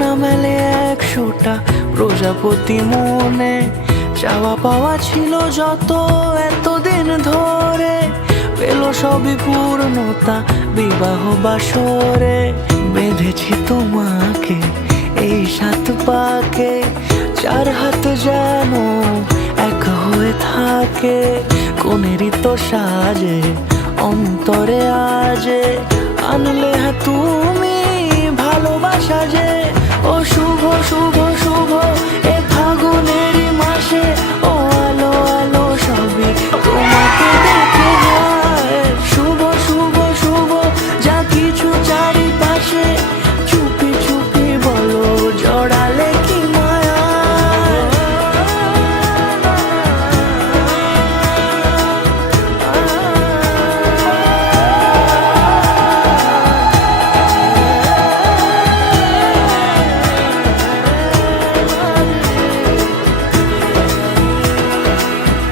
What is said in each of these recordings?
না মেলে 100টা প্রজাপতি মনে, চাওয়া পাওয়া ছিল যত এতদিন ধরে, পেল সবই পূর্ণতা বিবাহ বাসরে। বেঁধেছি তোমাকে এই 7 পাকে, 4 হাত যেন এক হয়ে থাকে। কোনেরই তো সাজে অন্তরে আজে, আনলে হ্যাঁ তুমি ভালোবাসা যে। ও শুভ শুভ শুভ এ ফাগুনেরই মাসে, ও আলো আলো সবই তোমাকে দেখে হয়। শুভ শুভ শুভ যা কিছু চারিপাশে, চুপি চুপি বলো জড়ালে কি মায়া।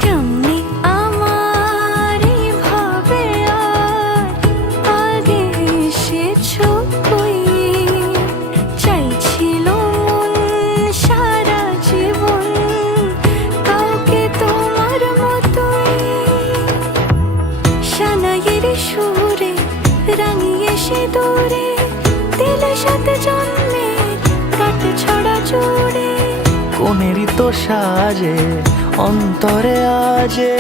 কেমনি আমার এইভাবে আর আগে এসেছো কই, চাইছিল মন সারা জীবন কাউকে তোমার মতোই। সানাইয়ের সুরে রাঙিয়ে সিঁদুরে দিলে 7 জন্মের কাট ছড়া জুড়ে। কোনেরই তো সাজে অন্তরে আজে,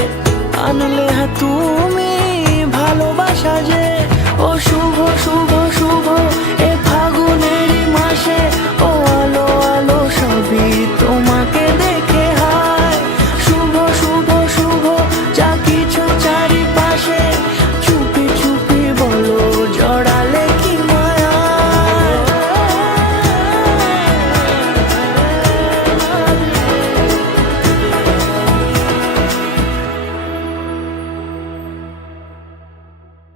আনলে হ্যাঁ তুমি